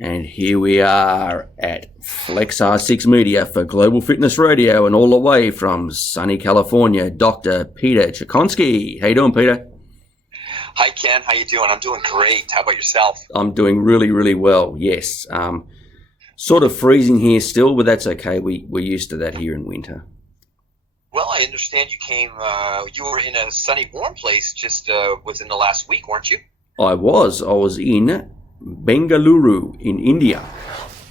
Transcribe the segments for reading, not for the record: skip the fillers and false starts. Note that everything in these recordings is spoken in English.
And here we are at Flexr6 Media for Global Fitness Radio, and all the way from sunny California, Dr. Peter Cichonski. How you doing, Peter? Hi, Ken. How you doing? I'm doing great. How about yourself? I'm doing really, really well, yes. Sort of freezing here still, but that's okay. We're used to that here in winter. Well, I understand you were in a sunny, warm place just within the last week, weren't you? I was in Bengaluru in India.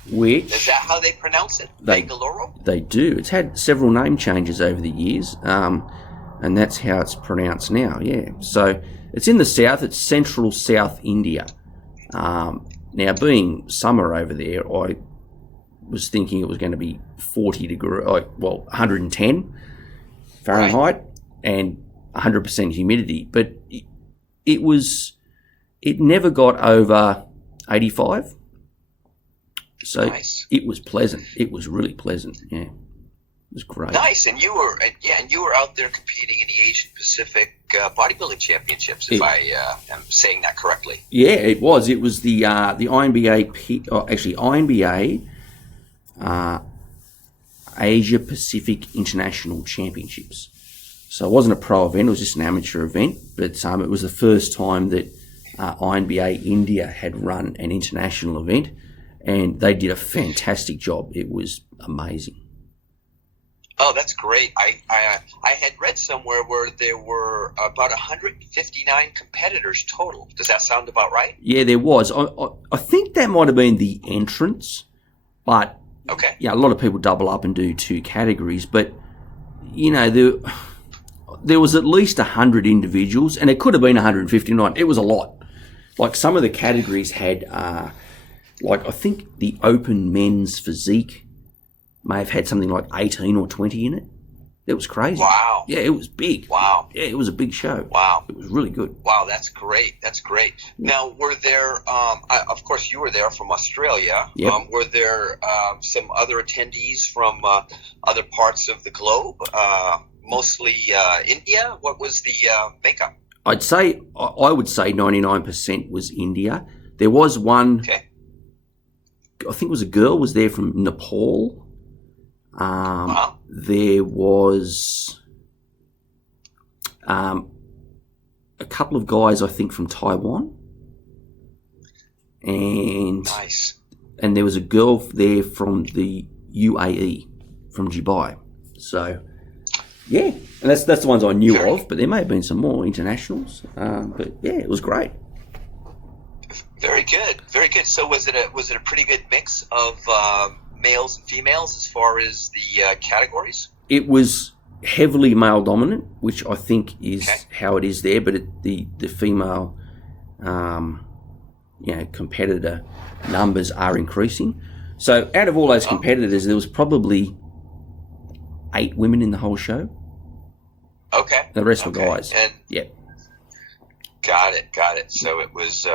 Which is that how they pronounce it? Bengaluru? They do. It's had several name changes over the years, and that's how it's pronounced now, yeah. So it's in the south. It's central South India. Now, being summer over there, I was thinking it was going to be 40 degrees, 110 Fahrenheit, right, and 100% humidity. But it never got over 85. So nice. It was pleasant. It was really pleasant. Yeah, it was great. Nice. And you were out there competing in the Asian Pacific bodybuilding championships, if I am saying that correctly. Yeah, it was. It was the INBA, Asia Pacific International Championships. So it wasn't a pro event; it was just an amateur event. But it was the first time that INBA India had run an international event, and they did a fantastic job. It was amazing. Oh, that's great. I had read somewhere where there were about 159 competitors total. Does that sound about right? Yeah, there was. I think that might have been the entrance, but okay. Yeah, a lot of people double up and do two categories, but there was at least 100 individuals, and it could have been 159. It was a lot. Like some of the categories had, I think the open men's physique may have had something like 18 or 20 in it. It was crazy. Wow. Yeah, it was big. Wow. Yeah, it was a big show. Wow. It was really good. Wow, that's great. That's great. Now, were there, of course, you were there from Australia. Yep. Were there some other attendees from other parts of the globe, mostly India? What was the makeup? I would say 99% was India. There was one, okay. I think it was a girl, was there from Nepal. Wow. There was a couple of guys, I think, from Taiwan. And nice. And there was a girl there from the UAE, from Dubai. So, yeah. And that's the ones I knew of, but there may have been some more internationals. But yeah, it was great. Very good, very good. So was it a pretty good mix of males and females as far as the categories? It was heavily male dominant, which I think is how it is there. But the female, competitor numbers are increasing. So out of all those competitors, there was probably 8 women in the whole show. Okay. The rest were guys. And yeah. Got it. So it was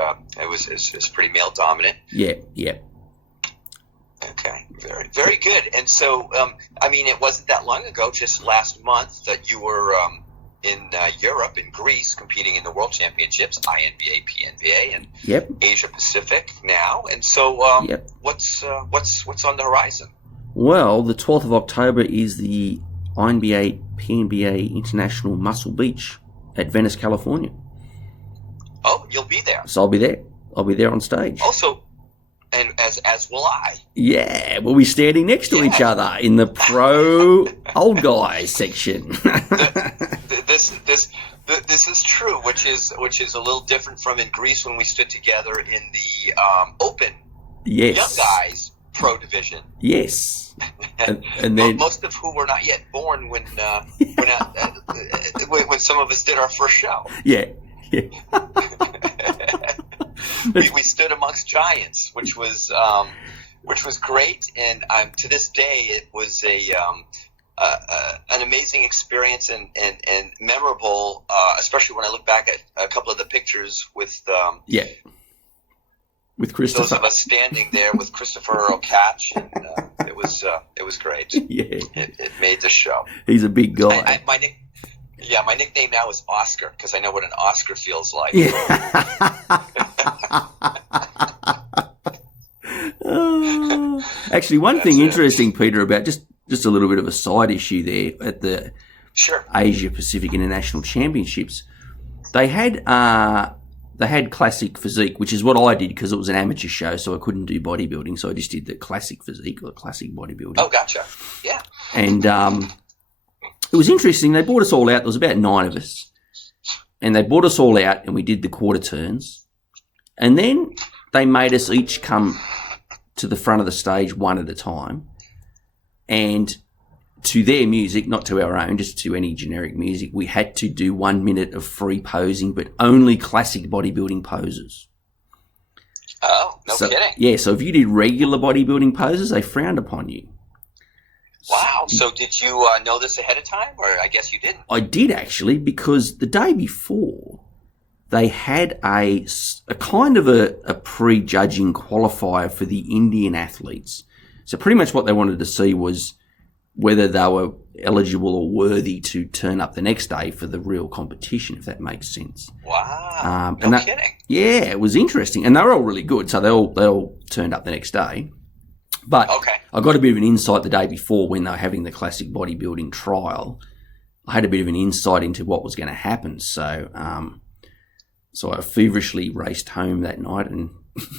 pretty male dominant. Yeah. Okay. Very, very good. And so, it wasn't that long ago, just last month, that you were in Europe, in Greece, competing in the World Championships, INBA, PNBA, and Asia Pacific now. And so, what's on the horizon? Well, the 12th of October is the INBA, PNBA International Muscle Beach at Venice, California. Oh, you'll be there. So I'll be there. I'll be there on stage. Also, and as will I. Yeah, we'll be standing next to each other in the pro old guys section. This is true, which is a little different from in Greece when we stood together in the open young guys pro division. Yes. And then most of whom were not yet born when some of us did our first show. Yeah. we stood amongst giants, which was great, and to this day it was an amazing experience and memorable, especially when I look back at a couple of the pictures with Christopher. Those of us standing there with Christopher Earl Catch, and it was great. Yeah, it made the show. He's a big guy. My nickname now is Oscar because I know what an Oscar feels like. Yeah. Actually, one thing interesting, Peter, about just a little bit of a side issue there at the Asia Pacific International Championships, they had classic physique, which is what I did because it was an amateur show, so I couldn't do bodybuilding, so I just did the classic physique or classic bodybuilding. Oh, gotcha. Yeah. And it was interesting. They brought us all out. There was about 9 of us. And they brought us all out and we did the quarter turns. And then they made us each come to the front of the stage one at a time. And to their music, not to our own, just to any generic music, we had to do 1 minute of free posing, but only classic bodybuilding poses. Oh, no kidding. Yeah, so if you did regular bodybuilding poses, they frowned upon you. Wow. So did you know this ahead of time, or I guess you didn't? I did, actually, because the day before, they had a kind of a pre-judging qualifier for the Indian athletes. So pretty much what they wanted to see was whether they were eligible or worthy to turn up the next day for the real competition, if that makes sense. Wow. No kidding. Yeah, it was interesting. And they were all really good, so they all turned up the next day. But I got a bit of an insight the day before when they were having the classic bodybuilding trial. I had a bit of an insight into what was going to happen. So I feverishly raced home that night and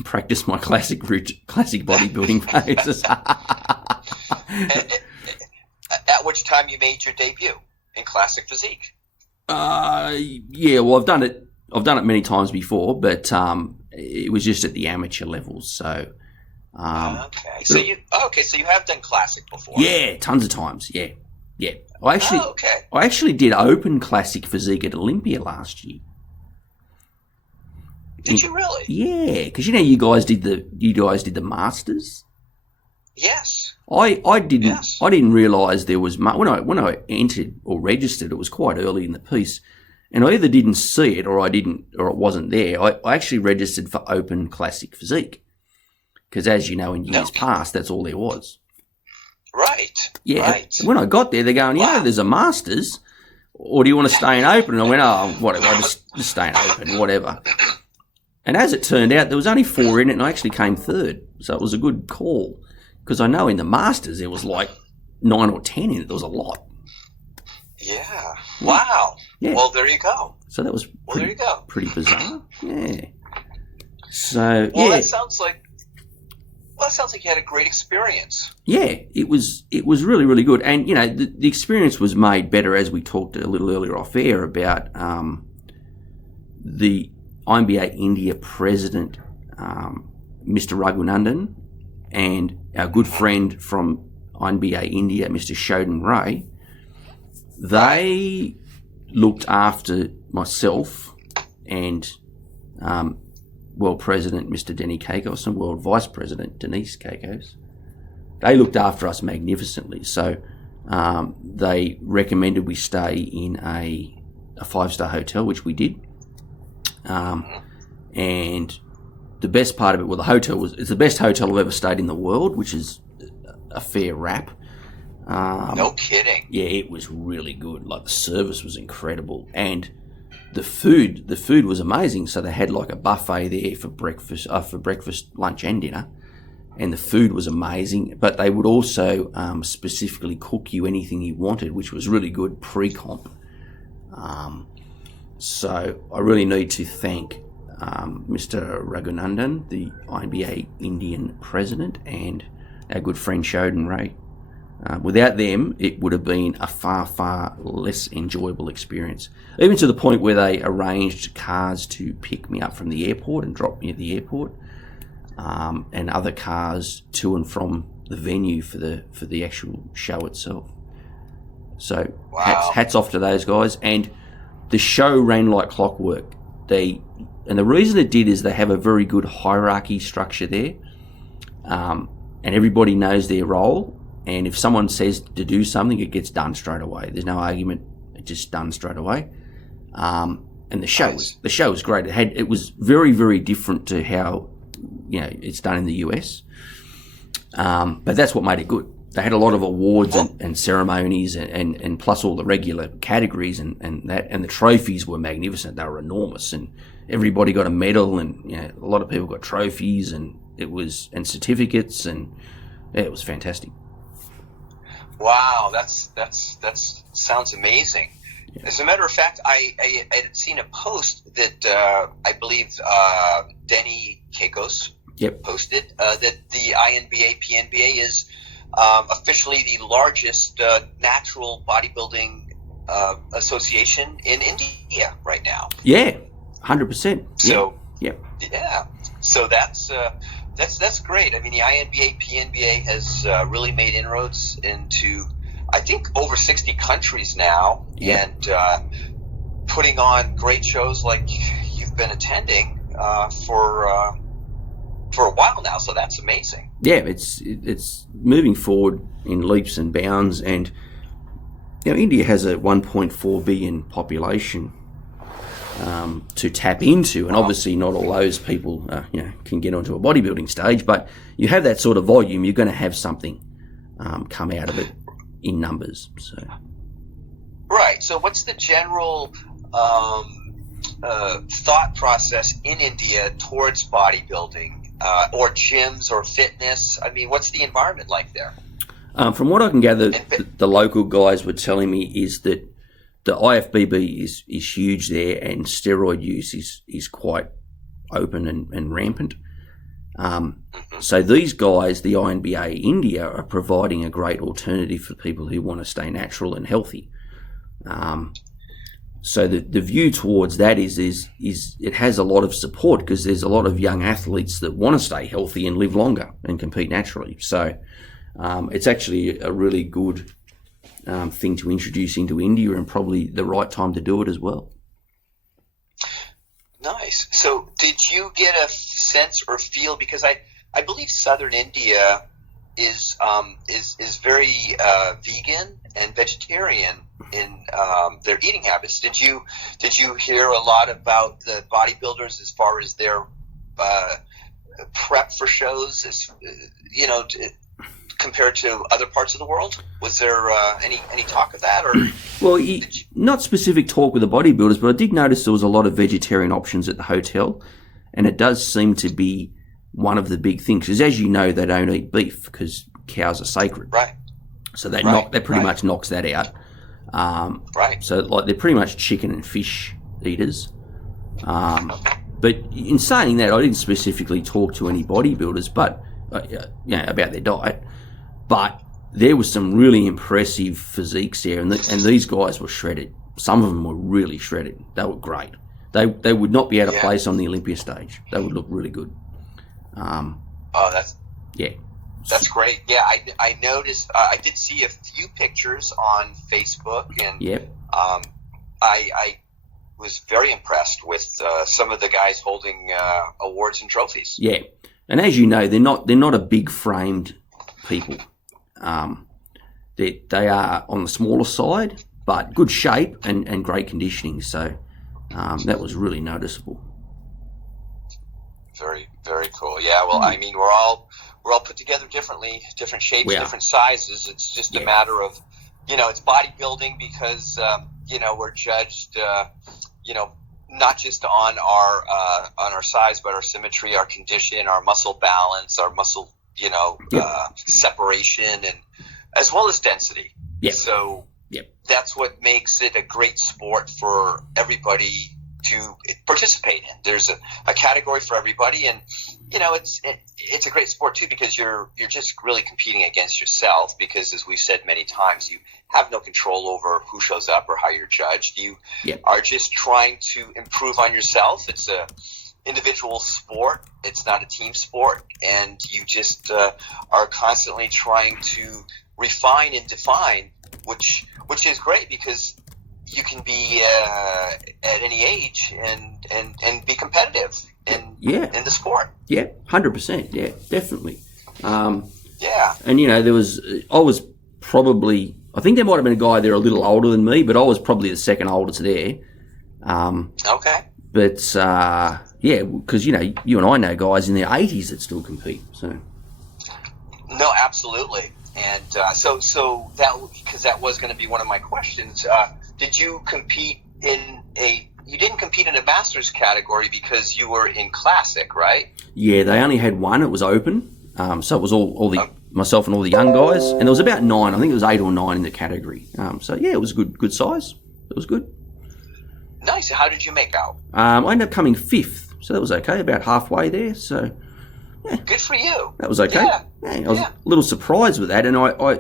practiced my classic bodybuilding poses. At which time you made your debut in classic physique? Yeah, well, I've done it many times before, but it was just at the amateur levels. So so you have done classic before? Yeah, tons of times. Yeah. I actually did open classic physique at Olympia last year. Did you really? Yeah, because you guys did the Masters. Yes. I didn't realise there was when I entered or registered. It was quite early in the piece, and I either didn't see it or it wasn't there. I actually registered for open classic physique because, as you know, in years past, that's all there was. Right. Yeah. Right. When I got there, they're going, there's a Masters, or do you want to stay in open? And I went, oh, whatever. I just stay in open, whatever. And as it turned out, there was only 4 in it, and I actually came third, so it was a good call. Because I know in the Masters there was like 9 or 10 in it. There was a lot. Yeah. Wow. Yeah. Well, there you go. So that was there you go. Pretty bizarre. Yeah. So that sounds like you had a great experience. Yeah, it was really, really good. And the experience was made better, as we talked a little earlier off air about the INBA India president, Mr. Raghunandan, and our good friend from INBA India, Mr. Shodan Ray. They looked after myself and World President Mr. Denny Kakos and World Vice President Denise Kakos. They looked after us magnificently. So they recommended we stay in a 5-star hotel, which we did. And the best part of it, the hotel it's the best hotel I've ever stayed in the world, which is a fair rap. No kidding. Yeah, it was really good. Like, the service was incredible, and the food was amazing. So they had like a buffet there for breakfast, lunch, and dinner, and the food was amazing. But they would also specifically cook you anything you wanted, which was really good pre-comp. So I really need to thank Mr. Raghunandan, the INBA Indian president, and our good friend Shodan Ray. Without them, it would have been a far, far less enjoyable experience. Even to the point where they arranged cars to pick me up from the airport and drop me at the airport, and other cars to and from the venue for the actual show itself. So hats off to those guys. And the show ran like clockwork. And the reason it did is they have a very good hierarchy structure there, and everybody knows their role. And if someone says to do something, it gets done straight away. There's no argument; it's just done straight away. And the show was great. It was very, very different to how it's done in the US. But that's what made it good. They had a lot of awards and ceremonies and plus all the regular categories and the trophies were magnificent. They were enormous, and everybody got a medal, and a lot of people got trophies and certificates, and it was fantastic. Wow, that sounds amazing. Yeah. As a matter of fact, I had seen a post that I believe Denny Kekos posted that the INBA PNBA is officially the largest natural bodybuilding association in India right now. Yeah, 100%. So yeah. So that's great. I mean, the INBA PNBA has really made inroads into, I think, over 60 countries now, and putting on great shows like you've been attending for a while now. So that's amazing. Yeah, it's moving forward in leaps and bounds, and India has a 1.4 billion population to tap into, and obviously not all those people can get onto a bodybuilding stage, but you have that sort of volume, you're going to have something come out of it in numbers. So right. So what's the general thought process in India towards bodybuilding or gyms or fitness? I mean, what's the environment like there? From what I can gather, the local guys were telling me is that the IFBB is huge there, and steroid use is quite open and rampant. So these guys, the INBA India, are providing a great alternative for people who want to stay natural and healthy. So the view towards that is it has a lot of support, because there's a lot of young athletes that want to stay healthy and live longer and compete naturally. So it's actually a really good thing to introduce into India, and probably the right time to do it as well. Nice. So did you get a sense or feel, because I believe southern India is very vegan and vegetarian in their eating habits. Did you hear a lot about the bodybuilders as far as their prep for shows, compared to other parts of the world? Was there any talk of that? Or well, not specific talk with the bodybuilders, but I did notice there was a lot of vegetarian options at the hotel, and it does seem to be one of the big things, because as you know, they don't eat beef because cows are sacred. Right. So that pretty much knocks that out. Right. So they're pretty much chicken and fish eaters. But in saying that, I didn't specifically talk to any bodybuilders, but about their diet. But there was some really impressive physiques there, and these guys were shredded. Some of them were really shredded. They were great. They would not be out of place on the Olympia stage. They would look really good. That's great. Yeah, I noticed. I did see a few pictures on Facebook, and I was very impressed with some of the guys holding awards and trophies. Yeah, and as you know, they're not a big framed people. They are on the smaller side, but good shape and great conditioning. So that was really noticeable. Very, very cool. Yeah. Well, I mean, we're all put together differently, different shapes, different sizes. It's just a matter of, it's bodybuilding because we're judged, not just on our size, but our symmetry, our condition, our muscle balance, our muscle, separation, and as well as density. Yep. So that's what makes it a great sport for everybody to participate in. There's a category for everybody, and it's a great sport too, because you're just really competing against yourself, because as we've said many times, you have no control over who shows up or how you're judged. You are just trying to improve on yourself. It's a individual sport. It's not a team sport, and you just are constantly trying to refine and define, which is great, because you can be at any age and be competitive in the sport. Yeah, 100%. Yeah, definitely. And I think there might have been a guy there a little older than me, but I was probably the second oldest there. Okay. But because you and I know guys in their 80s that still compete. So. No, absolutely. And so that, because that was going to be one of my questions. Did you compete you didn't compete in a master's category because you were in classic, right? Yeah, they only had one. It was open. So it was all the myself and all the young guys, and there was about 9. I think it was 8 or 9 in the category. So yeah, it was good size. It was good. Nice. How did you make out? I ended up coming 5th, so that was okay. About halfway there. So yeah, good for you. That was okay. Yeah. I was a little surprised with that, and I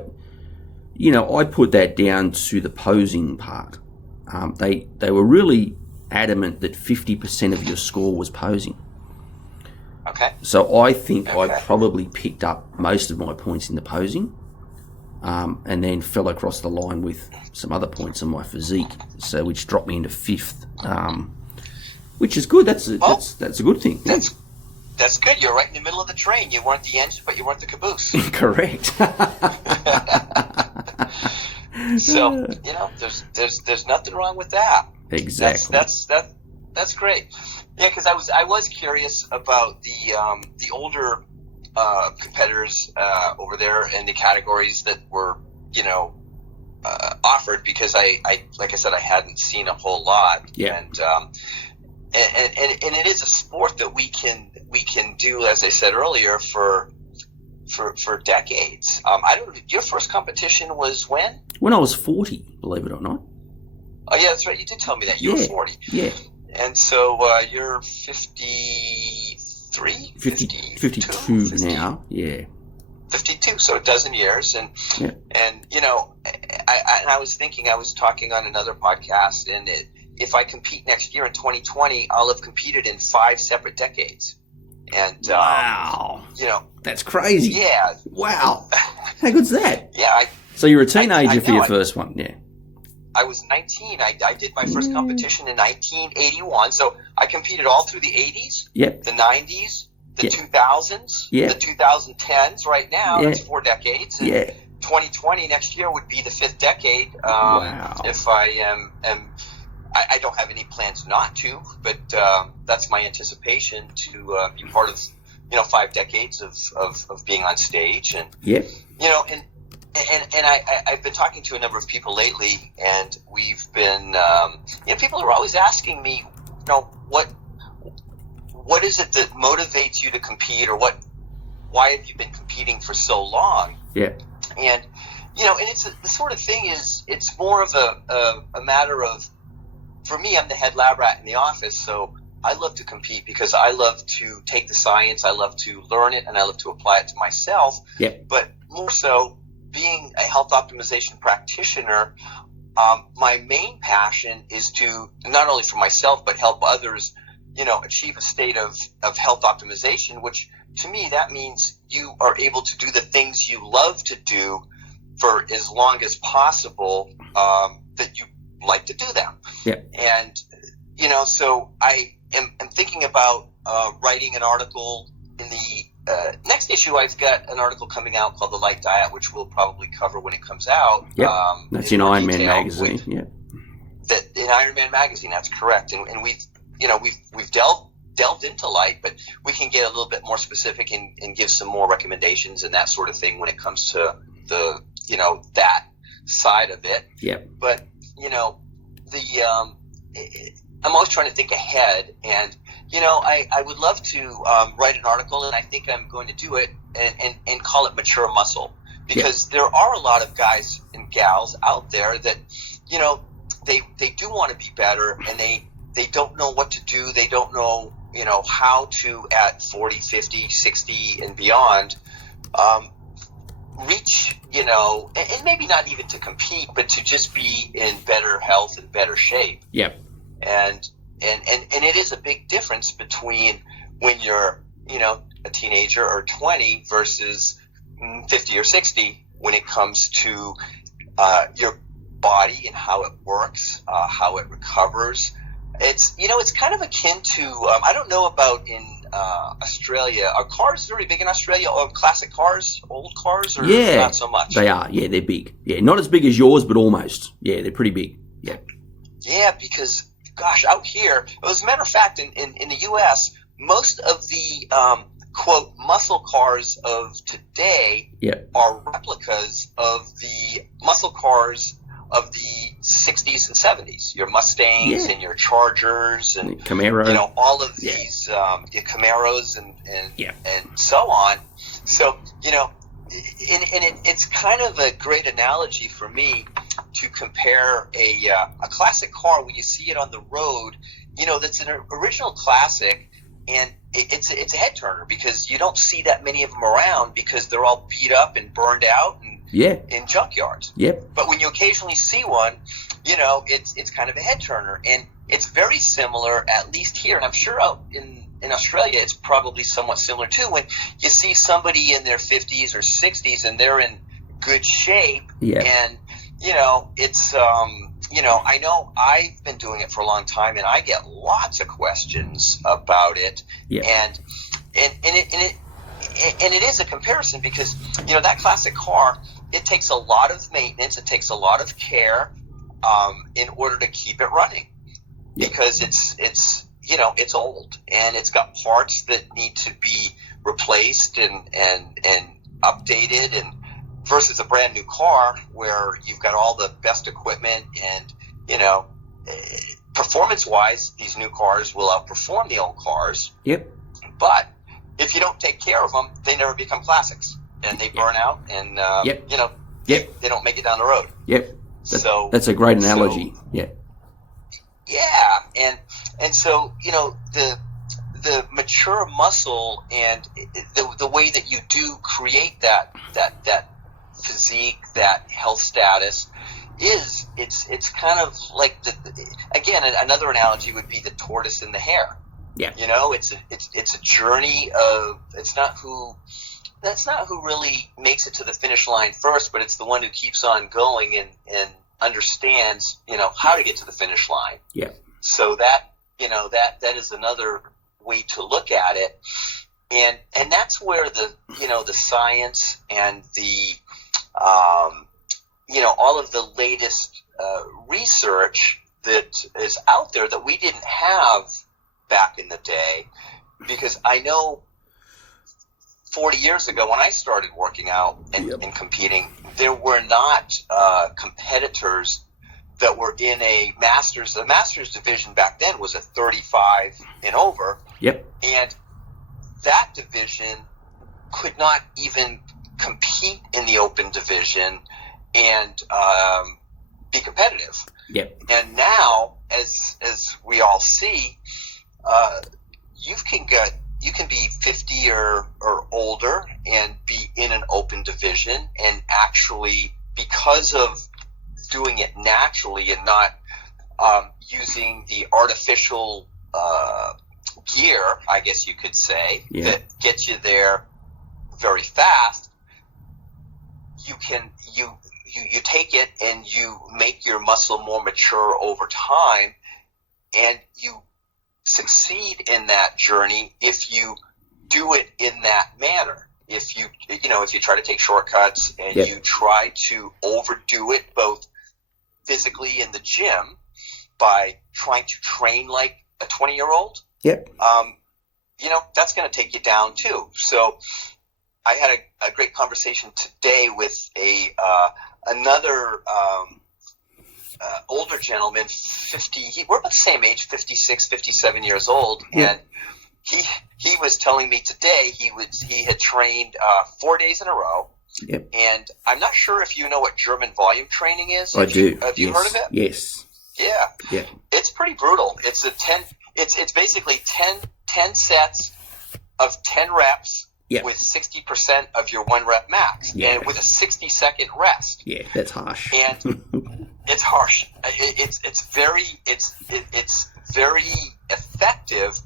put that down to the posing part. They were really adamant that 50% of your score was posing. Okay. So I think I probably picked up most of my points in the posing, and then fell across the line with some other points on my physique, so which dropped me into 5th, which is good. That's a good thing. That's good. You're right in the middle of the train. You weren't the engine, but you weren't the caboose. Correct. So there's nothing wrong with that. Exactly. That's great. Yeah, because I was curious about the older competitors over there in the categories that were offered, because I like I said, I hadn't seen a whole lot. Yeah. And it is a sport that we can do, as I said earlier, for decades. I don't. Your first competition was when? When I was 40, believe it or not. Oh yeah, that's right. You did tell me that you were 40. Yeah. And so you're 53? 52 now. Yeah. 52, so a dozen years, and I was thinking, I was talking on another podcast, and if I compete next year in 2020, I'll have competed in 5 separate decades. And wow, that's crazy. Yeah. Wow. How good's that? Yeah. So you're a teenager for your first one, yeah? I was 19. I did my first competition in 1981. So I competed all through the 80s, yep, the 90s, the 2000s, the 2010s. Right now, it's 4 decades. And 2020 next year would be the 5th decade. Wow. If I am I don't have any plans not to, but that's my anticipation, to be part of 5 decades of being on stage, and and I've been talking to a number of people lately, and we've been people are always asking me, what is it that motivates you to compete, or why have you been competing for so long? Yeah. And and it's the sort of thing is, it's more of a matter of, for me, I'm the head lab rat in the office, so I love to compete because I love to take the science, I love to learn it, and I love to apply it to myself. Yeah. But more so, being a health optimization practitioner, my main passion is to, not only for myself, but help others, achieve a state of health optimization, which to me, that means you are able to do the things you love to do for as long as possible, that you like to do them. Yeah. And, so I am thinking about writing an article in the next issue. I've got an article coming out called The Light Diet, which we'll probably cover when it comes out. Yeah, that's in INBA magazine. In INBA magazine, that's correct. And we've delved into light, but we can get a little bit more specific and give some more recommendations and that sort of thing when it comes to the that side of it. Yeah. But I'm always trying to think ahead, and I would love to write an article, and I think I'm going to do it and call it Mature Muscle, because there are a lot of guys and gals out there that they do want to be better, and they don't know what to do. They don't know how to, at 40, 50, 60 and beyond, reach, and maybe not even to compete, but to just be in better health and better shape. Yep. And it is a big difference between when you're, a teenager or 20 versus 50 or 60 when it comes to your body and how it works, how it recovers. It's, it's kind of akin to, I don't know about in Australia. Are cars very big in Australia, or classic cars, old cars, or not so much? They are. Yeah, they're big. Yeah, not as big as yours, but almost. Yeah, they're pretty big. Yeah. Yeah, because, gosh, out here, as a matter of fact, in the U.S., most of the, quote, muscle cars of today are replicas of the muscle cars of the 60s and 70s, your Mustangs and your Chargers and Camaro, all of these Camaros and so on. So it's kind of a great analogy for me to compare a classic car when you see it on the road, that's an original classic, and it's a head turner because you don't see that many of them around because they're all beat up and burned out and in junkyards. Yep. But when you occasionally see one, it's kind of a head turner, and it's very similar, at least here, and I'm sure out in Australia it's probably somewhat similar too. When you see somebody in their 50s or 60s and they're in good shape, and it's I know I've been doing it for a long time, and I get lots of questions about it, and it is a comparison because that classic car, it takes a lot of maintenance, it takes a lot of care in order to keep it running, because it's old and it's got parts that need to be replaced and updated, and versus a brand new car where you've got all the best equipment, and performance wise these new cars will outperform the old cars. But if you don't take care of them, they never become classics, and they burn out, and they don't make it down the road. That's a great analogy. And so the mature muscle and the way that you do create that physique, that health status, it's kind of like another analogy would be the tortoise and the hare. It's a journey of, that's not who really makes it to the finish line first, but it's the one who keeps on going and understands how to get to the finish line. So that is another way to look at it, and that's where the science and the all of the latest research that is out there that we didn't have back in the day, because I know 40 years ago when I started working out and competing, there were not competitors that were in a masters. The masters division back then was a 35 and over. And that division could not even compete in the open division and be competitive. And now, as we all see, you can be 50 or older and be in an open division, and actually, because of doing it naturally and not using the artificial gear, I guess you could say, that gets you there very fast, you take it and you make your muscle more mature over time, and you succeed in that journey if you do it in that manner. If you try to take shortcuts and you try to overdo it both physically in the gym by trying to train like a 20-year-old, that's going to take you down too. So I had a great conversation today with another older gentleman, 50. We're about the same age, 56, 57 years old, and he was telling me today he had trained 4 days in a row. And I'm not sure if you know what German volume training is. I do. Have you heard of it? Yes. Yeah. It's pretty brutal. It's It's basically 10 sets of 10 reps with 60% of your 1 rep max, and with a 60-second rest. Yeah, that's harsh. And it's harsh. It's very effective,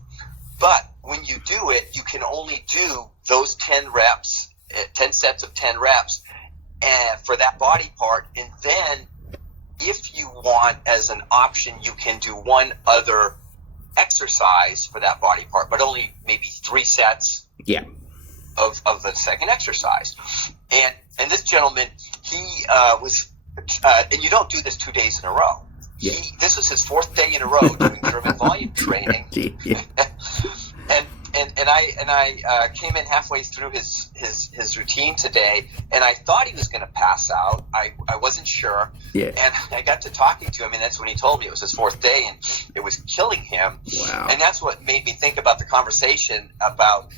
but when you do it, you can only do those 10 reps, 10 sets of 10 reps, and for that body part, and then if you want as an option, you can do one other exercise for that body part, but only maybe 3 sets of the second exercise. And this gentleman, he was, and you don't do this 2 days in a row. This was his 4th day in a row doing German volume training. And I came in halfway through his routine today, and I thought he was going to pass out. I wasn't sure. And I got to talking to him, and that's when he told me it was his 4th day, and it was killing him. Wow. And that's what made me think about the conversation about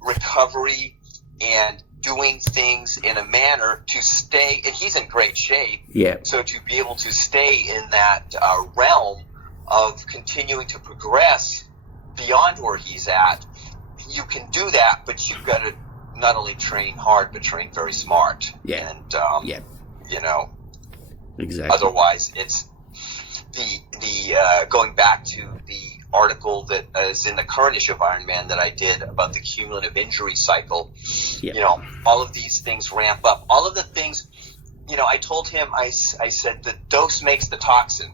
recovery and doing doing things in a manner to stay, and he's in great shape. Yeah. So to be able to stay in that realm of continuing to progress beyond where he's at, you can do that, but you've got to not only train hard, but train very smart. Yeah. And, yeah. you know, exactly. Otherwise, it's the going back to the article that is in the current issue of Iron Man that I did about the cumulative injury cycle. Yeah. You know, all of these things ramp up. All of the things, you know, I told him, I said, the dose makes the toxin.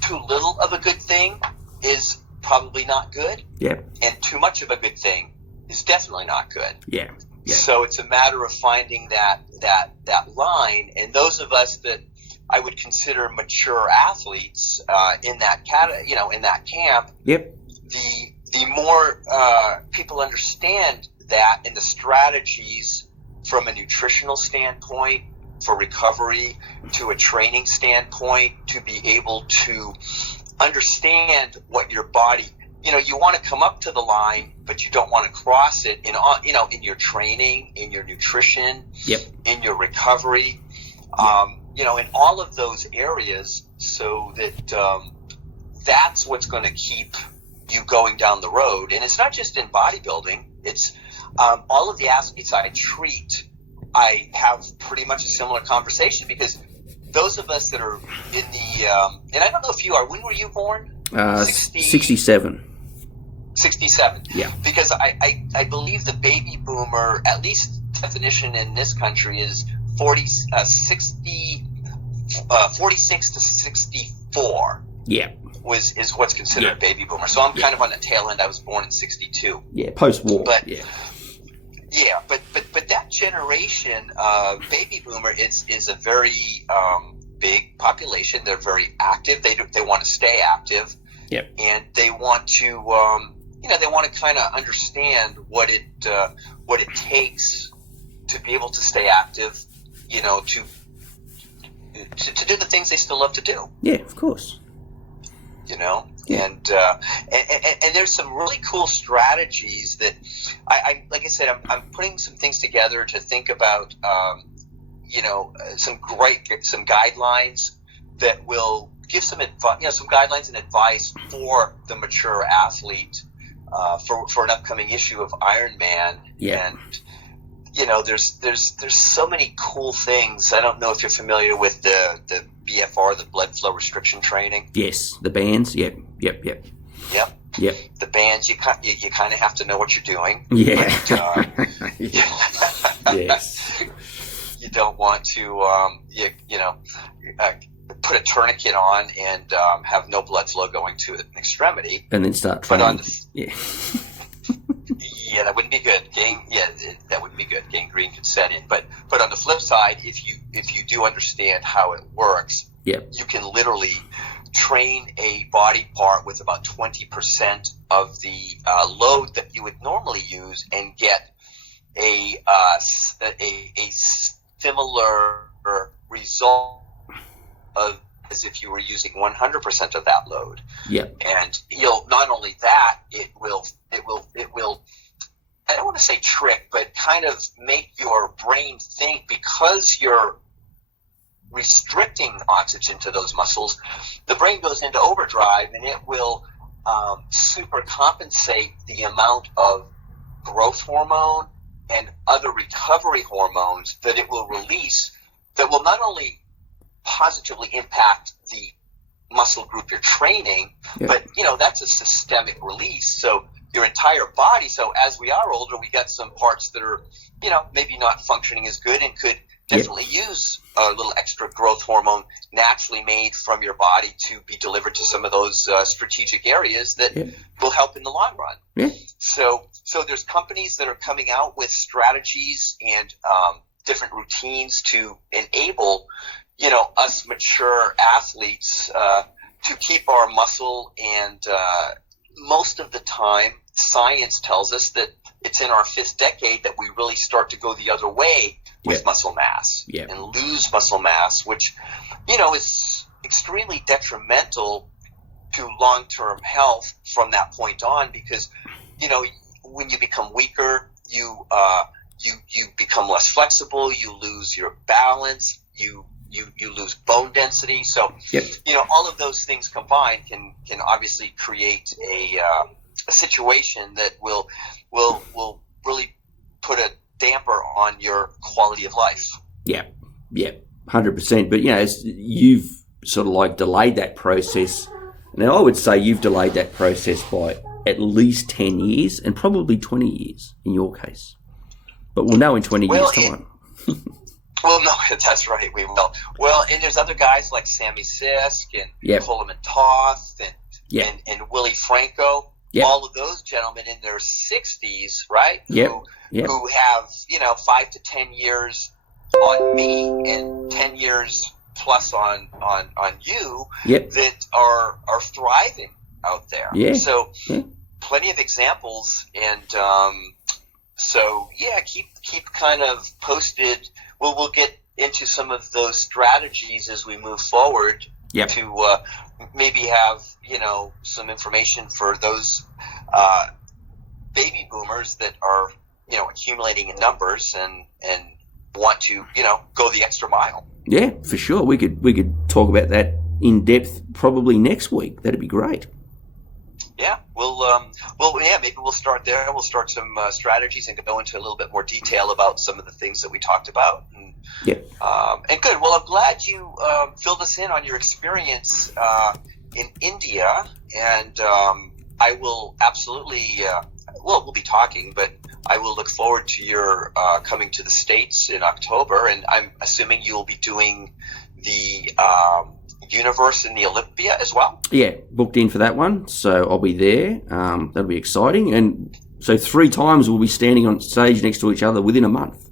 Too little of a good thing is probably not good. Yeah. And too much of a good thing is definitely not good. Yeah. Yeah. So it's a matter of finding that line. And those of us that I would consider mature athletes in that in that camp. Yep. The more people understand that, and the strategies from a nutritional standpoint for recovery, to a training standpoint, to be able to understand what your body, you know, you want to come up to the line, but you don't want to cross it in your training, in your nutrition, yep. in your recovery, you know, in all of those areas, so that that's what's going to keep you going down the road. And it's not just in bodybuilding. It's all of the athletes I treat, I have pretty much a similar conversation, because those of us that are in the and I don't know if you are. When were you born? 67. 67. Yeah. Because I believe the baby boomer, at least definition in this country, is 46 to 64. Yeah. Is what's considered a baby boomer. So I'm kind of on the tail end. I was born in 62. Yeah, post-war. But that generation baby boomer is a very big population. They're very active. They want to stay active. Yep. And they want to they want to kind of understand what it takes to be able to stay active. You know, to do the things they still love to do. Yeah, of course. You know, yeah. and there's some really cool strategies that I like I said, I'm putting some things together to think about, some guidelines that will give some advice, some guidelines and advice for the mature athlete for an upcoming issue of Iron Man. Yeah. And there's so many cool things. I don't know if you're familiar with the BFR, the blood flow restriction training. Yes, the bands. Yep. Yep. The bands, you kind of have to know what you're doing. Yeah. But, yes. You don't want to, put a tourniquet on and have no blood flow going to an extremity, and then start training. Yeah, that wouldn't be good. That wouldn't be good. Gangrene could set in. But on the flip side, if you do understand how it works, yep. you can literally train a body part with about 20% of the load that you would normally use, and get a similar result as if you were using 100% of that load. Yep. And not only that, it will I don't want to say trick, but kind of make your brain think, because you're restricting oxygen to those muscles, the brain goes into overdrive, and it will super compensate the amount of growth hormone and other recovery hormones that it will release, that will not only positively impact the muscle group you're training, but that's a systemic release. So your entire body. So as we are older, we got some parts that are, maybe not functioning as good, and could definitely use a little extra growth hormone naturally made from your body to be delivered to some of those strategic areas that will help in the long run. Yeah. So there's companies that are coming out with strategies and different routines to enable, us mature athletes to keep our muscle. And most of the time, science tells us that it's in our 5th decade that we really start to go the other way with muscle mass and lose muscle mass, which, is extremely detrimental to long-term health from that point on, because, when you become weaker, you you become less flexible. You lose your balance. You lose bone density. So, all of those things combined can obviously create a situation that will really put a damper on your quality of life. Yeah, 100%. But as you've sort of like delayed that process. Now, I would say you've delayed that process by at least 10 years and probably 20 years in your case. But we'll know in 20 years' time. Well, no, that's right. We will. Well, and there's other guys like Sammy Sisk and Coleman Toth and Willie Franco. Yep. All of those gentlemen in their 60s, right? Who have 5 to 10 years on me and 10 years plus on you that are thriving out there. Yeah. So plenty of examples, and keep kind of posted. We'll get into some of those strategies as we move forward to maybe have some information for those baby boomers that are accumulating in numbers and want to go the extra mile. Yeah, for sure. We could talk about that in depth probably next week. That'd be great. Yeah, maybe we'll start there. We'll start some strategies and go into a little bit more detail about some of the things that we talked about. And good. Well, I'm glad you filled us in on your experience in India, and I will absolutely. We'll be talking, but I will look forward to your coming to the States in October, and I'm assuming you'll be doing the Universe in the Olympia as well? Yeah, booked in for that one, so I'll be there. That'll be exciting. And so 3 times we'll be standing on stage next to each other within a month.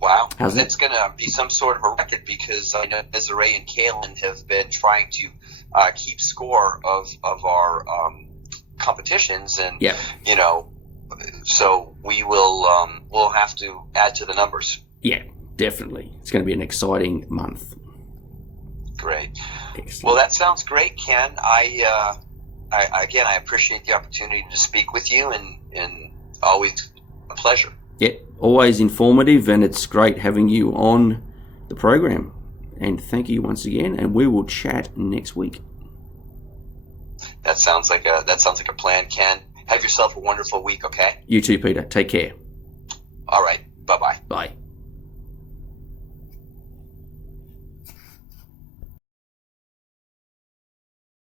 Wow. That's going to be some sort of a record, because I know Desiree and Kaylin have been trying to keep score of our competitions, and so we will we'll have to add to the numbers. Yeah, definitely. It's going to be an exciting month. Great. Excellent. Well, that sounds great, Ken. I appreciate the opportunity to speak with you, and always a pleasure. Yeah, always informative, and it's great having you on the program. And thank you once again, and we will chat next week. That sounds like a plan, Ken. Have yourself a wonderful week, okay? You too, Peter. Take care. All right. Bye-bye. Bye.